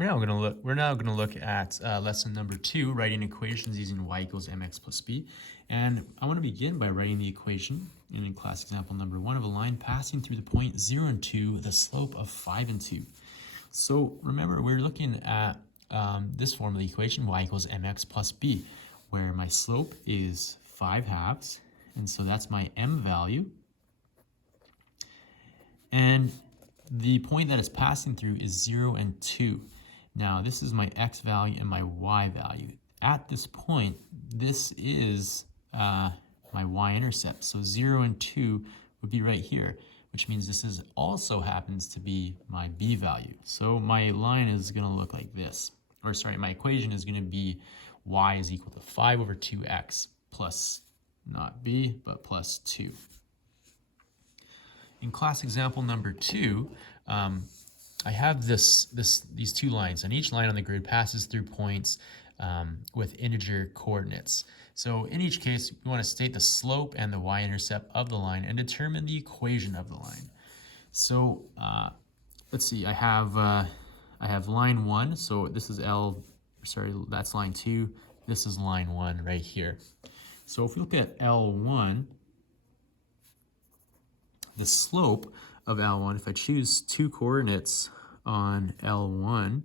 We're now gonna look at lesson number 2, writing equations using y equals mx plus b. And I want to begin by writing the equation in class example number 1 of a line passing through the point 0 and 2, the slope of 5 and 2. So remember, we're looking at this form of the equation, y equals mx plus b, where my slope is 5 halves, and so that's my m value. And the point that it's passing through is 0 and 2. Now, this is my x value and my y value. At this point, this is my y-intercept. So 0 and 2 would be right here, which means this is also happens to be my b value. So my line is going to look like this. Or sorry, my equation is going to be y is equal to 5 over 2x plus not b, but plus 2. In class example number 2, I have these two lines, and each line on the grid passes through points with integer coordinates. So in each case, you want to state the slope and the y-intercept of the line and determine the equation of the line. So let's see, I have line 1, so this is that's line 2, this is line 1 right here. So if we look at L1, the slope of L1, if I choose two coordinates on L1,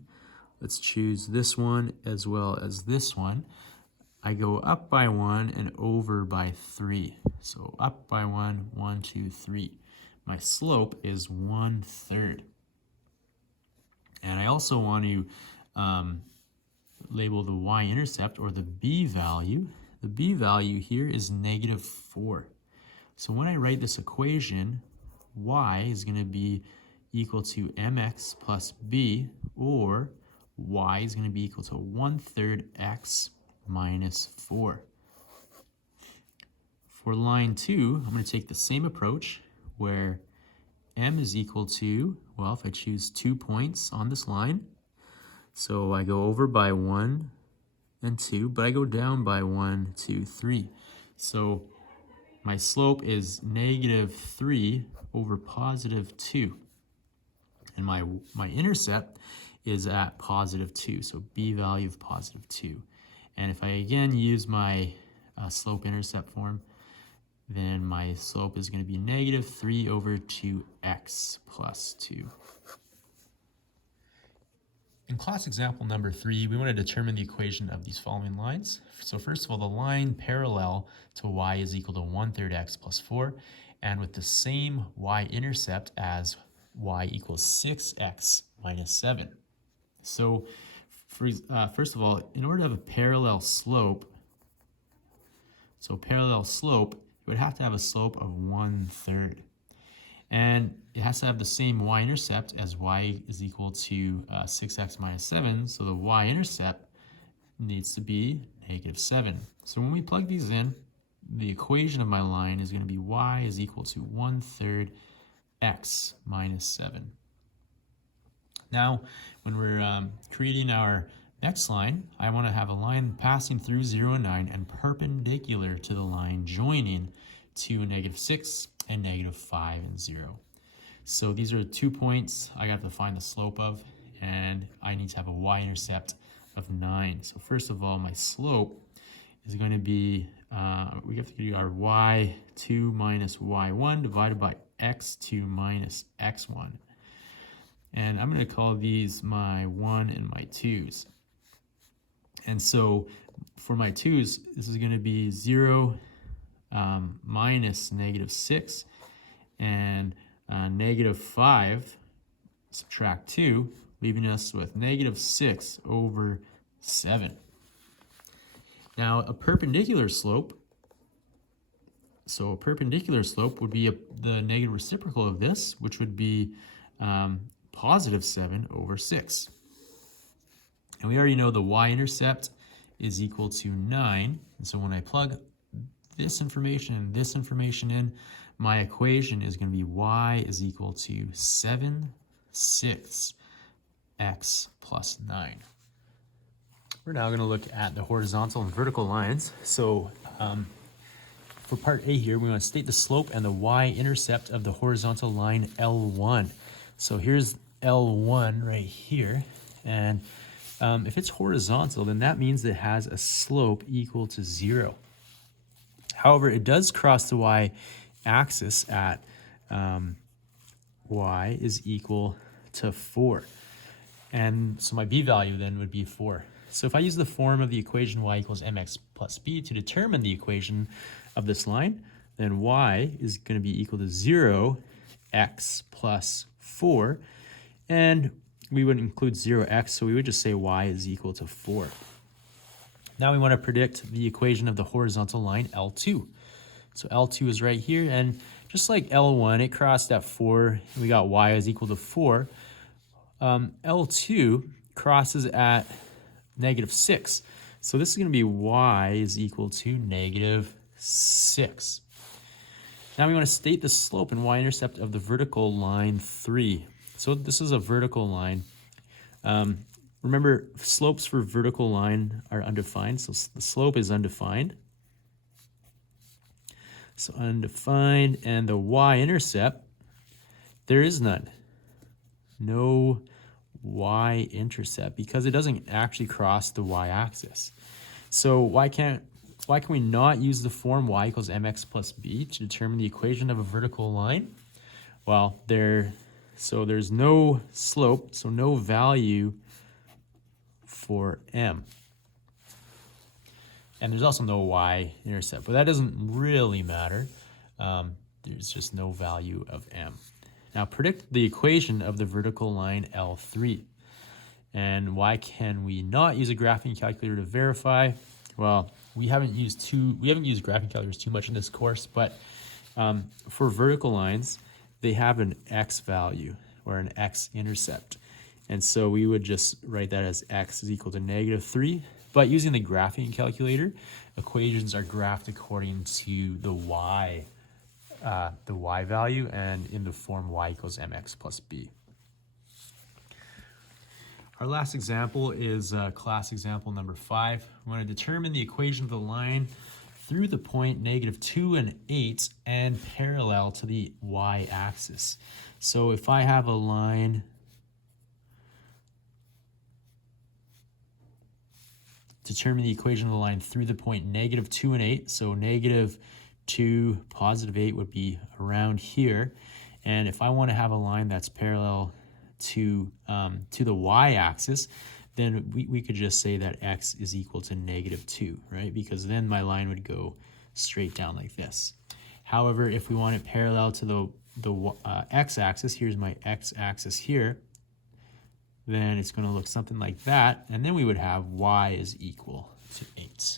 let's choose this one as well as this one, I go up by 1 and over by 3. So up by 1, 1, 2, 3. My slope is 1/3. And I also want to label the y-intercept, or the b value. The b value here is -4. So when I write this equation, y is going to be equal to mx plus b, or y is going to be equal to 1/3 x minus 4. For line 2, I'm going to take the same approach where m is equal to, well, if I choose 2 points on this line, so I go over by 1 and 2, but I go down by 1, 2, 3. So my slope is -3 over +2. And my intercept is at +2, so b value of +2. And if I again use my slope-intercept form, then my slope is going to be -3 over 2x plus 2. In class example number 3, we want to determine the equation of these following lines. So first of all, the line parallel to y is equal to 1/3 x plus 4, and with the same y-intercept as y equals 6x minus 7. So first of all, in order to have a parallel slope, it would have to have a slope of 1/3. And it has to have the same y-intercept as y is equal to 6x minus 7. So the y-intercept needs to be -7. So when we plug these in, the equation of my line is going to be y is equal to 1/3 x minus 7. Now, when we're creating our next line, I want to have a line passing through 0 and 9 and perpendicular to the line joining to -6 and -5 and 0. So these are 2 points I got to find the slope of, and I need to have a y-intercept of 9. So first of all, my slope is going to be, we have to do our y2 minus y1 divided by x2 minus x1. And I'm going to call these my 1 and my 2's. And so for my 2's, this is going to be 0 minus -6, and -5 subtract 2, leaving us with -6 over 7. Now a perpendicular slope, so a perpendicular slope would be the negative reciprocal of this, which would be +7 over 6. And we already know the y-intercept is equal to 9, and so when I plug this information and this information in, my equation is going to be y is equal to 7/6 x plus 9. We're now going to look at the horizontal and vertical lines. So for part A here, we want to state the slope and the y-intercept of the horizontal line L1. So here's L1 right here, And if it's horizontal, then that means it has a slope equal to 0. However, it does cross the y-axis at y is equal to 4. And so my b value then would be 4. So if I use the form of the equation y equals mx plus b to determine the equation of this line, then y is going to be equal to 0, x plus 4. And we would include 0x, so we would just say y is equal to 4. Now we want to predict the equation of the horizontal line L2. So L2 is right here, and just like L1, it crossed at 4, and we got y is equal to 4. L2 crosses at -6. So this is going to be y is equal to -6. Now we want to state the slope and y-intercept of the vertical line 3. So this is a vertical line. Remember, slopes for vertical line are undefined, so the slope is undefined. So undefined, and the y-intercept, there is none. No y-intercept because it doesn't actually cross the y-axis. So why can we not use the form y equals mx plus b to determine the equation of a vertical line? Well, there's no slope, so no value for m. And there's also no y-intercept, but that doesn't really matter. There's just no value of m. Now predict the equation of the vertical line L3. And why can we not use a graphing calculator to verify? Well, we haven't used graphing calculators too much in this course, but for vertical lines, they have an x value or an x-intercept. And so we would just write that as x is equal to -3. But using the graphing calculator, equations are graphed according to the y value and in the form y equals mx plus b. Our last example is class example number 5. We want to determine the equation of the line through the point -2 and 8 and parallel to the y-axis. So if I have a line determine the equation of the line through the point -2 and 8. So -2, +8 would be around here. And if I want to have a line that's parallel to the y-axis, then we could just say that x is equal to -2, right? Because then my line would go straight down like this. However, if we want it parallel to the x-axis, here's my x-axis here, then it's going to look something like that, and then we would have y is equal to 8.